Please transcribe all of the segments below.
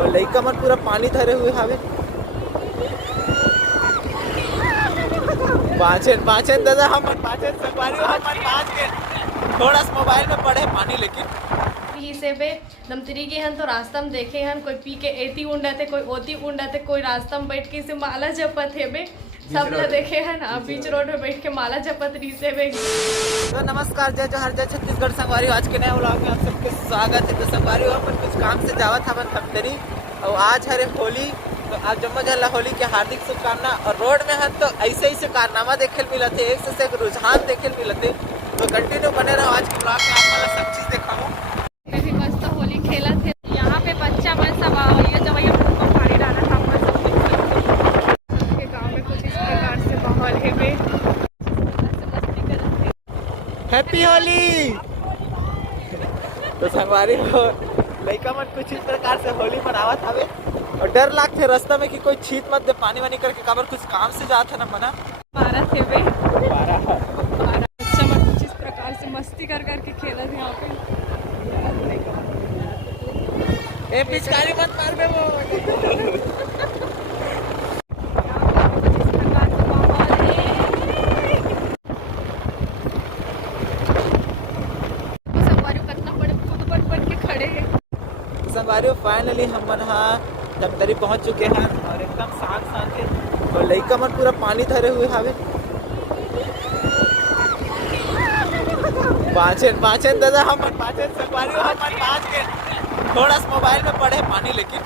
और लइका मन पूरा पानी धरे हुए हावे। पाचन दादा हम पाचन संगवारी हम पाँच के थोड़ा सा मोबाइल में पढ़े पानी लेकिन से बे नमतरी के हन तो रास्ता में देखे हन कोई पी के एती उंडा थे कोई ओती उंडा थे कोई रास्ता में बैठ के इसे माला जपत है बे सब लोग देखे हन बीच रोड में बैठ के माला जपत रही से बे। तो नमस्कार जय जोहार जय छत्तीसगढ़ संगवारी आज के नए व्लॉग में आप सबके स्वागत है। तो संगवारी अपन कुछ काम से जावत हवन नमतरी और आज हरे होली तो आप जम्मो जहला होली के हार्दिक शुभकामना। और रोड में हन तो ऐसे ऐसे कारनामा देखे मिलते एक से एक रुझान देखे मिलते। तो कंटिन्यू बने रहो आज के ब्लॉग में आप वाला सब चीज दिखाऊं। मैं भी मस्त होली खेला थे यहाँ पे बच्चा मन सब आवैया जवैया को पानी डाला था हम सब के गांव में कुछ इस प्रकार से माहौल है बे हैप्पी होली। तो संगवारी हो लइका मन कुछ इस प्रकार से होली मनावत हवे और डर लागते रास्ता में कि कोई छीत मत दे पानी वानी करके काबर कुछ काम से जात है ना मना 12 थे बे 12 बच्चा मन कुछ इस प्रकार से मस्ती कर करके खेला थे यहाँ पे। ए पिचकारी मत मार बे वो संगवारी फाइनली हम मन दमदरी पहुंच चुके हैं और एकदम शांत है और लइका मन पूरा पानी धरे हुए हावे। पाचन दादा हम पाचन संगवारी हम पाँच के थोड़ा सा मोबाइल में पढ़े पानी लेकिन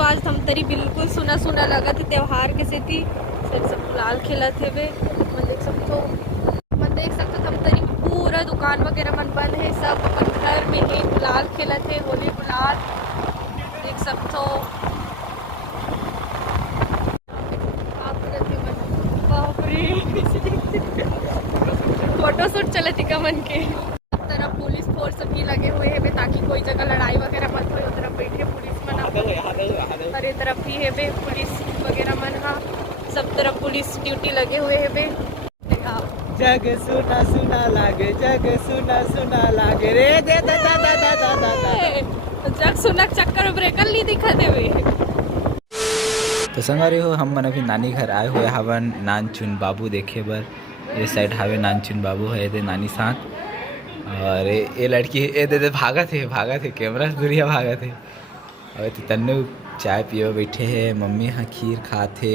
आज धमतरी बिल्कुल सुना सुना लगा थे त्योहार के सेती सब गुलाल खेला थे वे मन देख सकते धमतरी पूरा दुकान वगैरह मन बंद है सब अपन घर में ही गुलाल खेला थे होली गुलाल देख सकते हो। फोटो शूट चले थी कमन के सब तरफ पुलिस फोर्स भी लगे हुए हैं ताकि कोई जगह लड़ाई वगैरह मत हो। तरफ बैठे पुलिस मन हर तरफ भी है बे पुलिस वगैरह मन हा सब तरफ पुलिस ड्यूटी लगे हुए है बे। जग सुना सुना लागे जग सुना सुना लागे रे दे दा दा दा दा दा दा जग सुनक चक्कर ब्रेकर ली दिखा देवे। तो संगवारी हो हम मन अभी नानी घर आए हुए हवन नानचुन बाबू देखे बर। ये साइड हावे नानचुन बाबू है दे नानी साथ और ये लड़की ये दे भागत है कैमरा से दूरिया भागत है। और तन्नू चाय पियो बैठे है मम्मी हाँ खीर खाते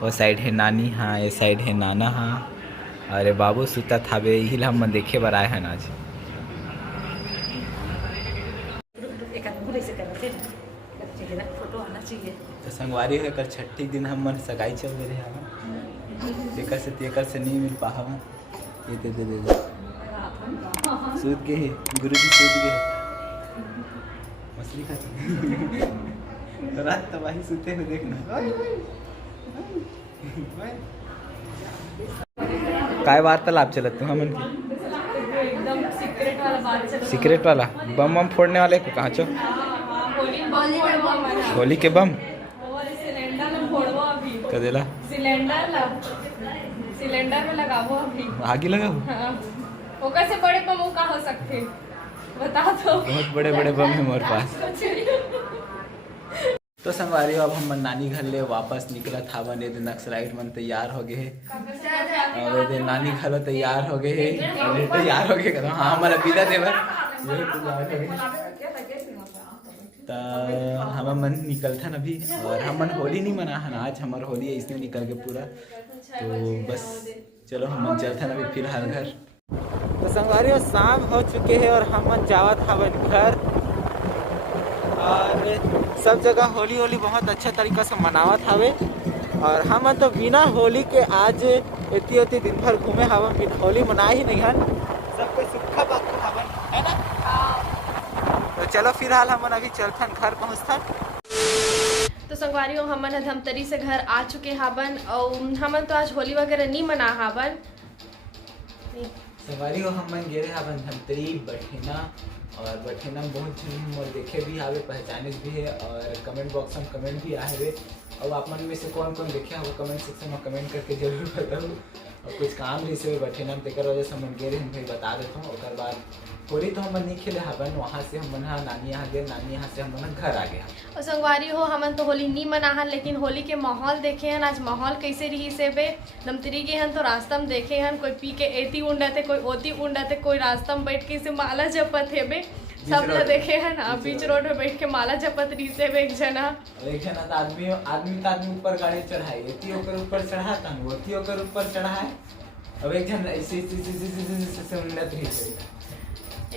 वो साइड है नानी हाँ ये साइड है नाना हाँ अरे बाबू सुता था बे यही हम मन देखे बर आए हैं आज। तो संगवारी है कल छठी दिन हम मन सगाई चल रहे हैं तेकर से नहीं मिल पा हम ये दे सूद के है गुरुजी सूद के मछली खाते तो रात तबाही सूते हुए देखना काय वार्तालाप चलत तू हमन की एकदम सीक्रेट वाला बात चल सीक्रेट वाला बम फोड़ने वाले को कहाँ चो होली के बम सिलेंडर में फोड़वा अभी कदेला सिलेंडर में लगावो अभी आगे लगाओ। हाँ। वो कैसे बड़े बम वो कहाँ हो सकते बता दो बहुत बड़े बड़े बम है हमारे पास। तो संगवारी अब हम नानी घर ले वापस निकला था बन ये नक्सलाइट मन तैयार हो गए है और ये नानी घर तैयार हो गए है तैयार हो गए हाँ हमारा बिदा देवर तो हम मन निकलता अभी और हम मन होली नहीं मना है आज हमारा होली है इसमें निकल के पूरा तो बस चलो हम मन चलते अभी फिलहाल घर। तो संगवारी शाम हो चुके हैं और हम मन जावत हवन घर और सब जगह होली बहुत अच्छा तरीका से मनावत हवे और हम तो बिना होली के आज इतनी दिन भर घूमे हवन बिना होली मना ही नहीं हन सब कोई सुखा पक्का हवन है ना। तो चलो फिलहाल हम अभी चलथन घर पहुँचथन। तो संगवारियों हमन धमतरी से घर आ चुके हावन और हमन तो आज होली वगैरह नहीं मना हावन। संगवारी हो हम गे रहे हवन धमतरी बठेना और बठेना में बहुत झूम और देखे भी आवे पहचाने भी है और कमेंट बॉक्स में कमेंट भी आए हुए और आप मन में से कौन कौन देखे हो कमेंट सेक्शन में कमेंट करके जरूर बताओ। और कुछ काम रही से बठेना में तेकर वजह से हम गे रहे भाई बता देता हूँ और बाद होली तो हम नहीं खेले हवन, वहाँ से हम नानी यहाँ गए, नानी यहाँ से हम घर आ गए। और संगवारी हो हमन तो होली नहीं मनाहन, लेकिन होली के माहौल देखे हन। आज माहौल कैसे रही से बे दमतरी गए हन तो रास्ता में देखे हन कोई पी के एती उंडा थे, कोई ओती उंडा थे, कोई रास्ता में बैठ के से माला जपत है बे, सब लोग देखे हन। बीच रोड में बैठ के माला जपत रही से बे एक जना तो आदमी ऊपर गाड़ी चढ़ाई, एती ओकर ऊपर चढ़ाता न, ओती ओकर ऊपर चढ़ाए। अब एक जन ऐसे उन्नत रही से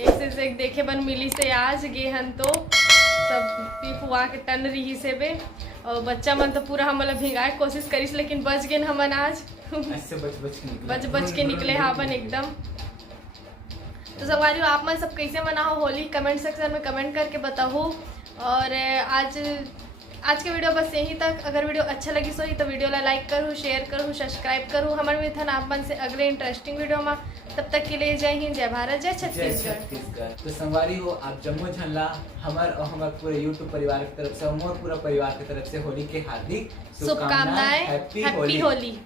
ऐसे एक देखे बन मिली से आज गे हन तो सब पी पुआ के टन रही से बे। और बच्चा मन तो पूरा हम मतलब भिगाए कोशिश करिस, लेकिन बच गए हमन आज ऐसे बच के निकले हावन एकदम। तो संगवारी हो आप मन सब कैसे मनाओ होली, कमेंट सेक्शन में कमेंट करके बताओ। और आज के वीडियो बस यहीं तक। अगर वीडियो अच्छा लगी सो तो वीडियो ला लाइक करूँ, शेयर करूँ, सब्सक्राइब करूँ। हमारे मिथन आप मन से अगले इंटरेस्टिंग वीडियो में, तब तक के लिए जय हिंद, जय भारत, जय छत्तीसगढ़। तो संगवारी हो आप जम्मू झल्ला हमार और हमारे पूरे यूट्यूब परिवार की तरफ से, हमारे पूरा परिवार की तरफ से होली के हार्दिक शुभकामनाएं। हैप्पी होली।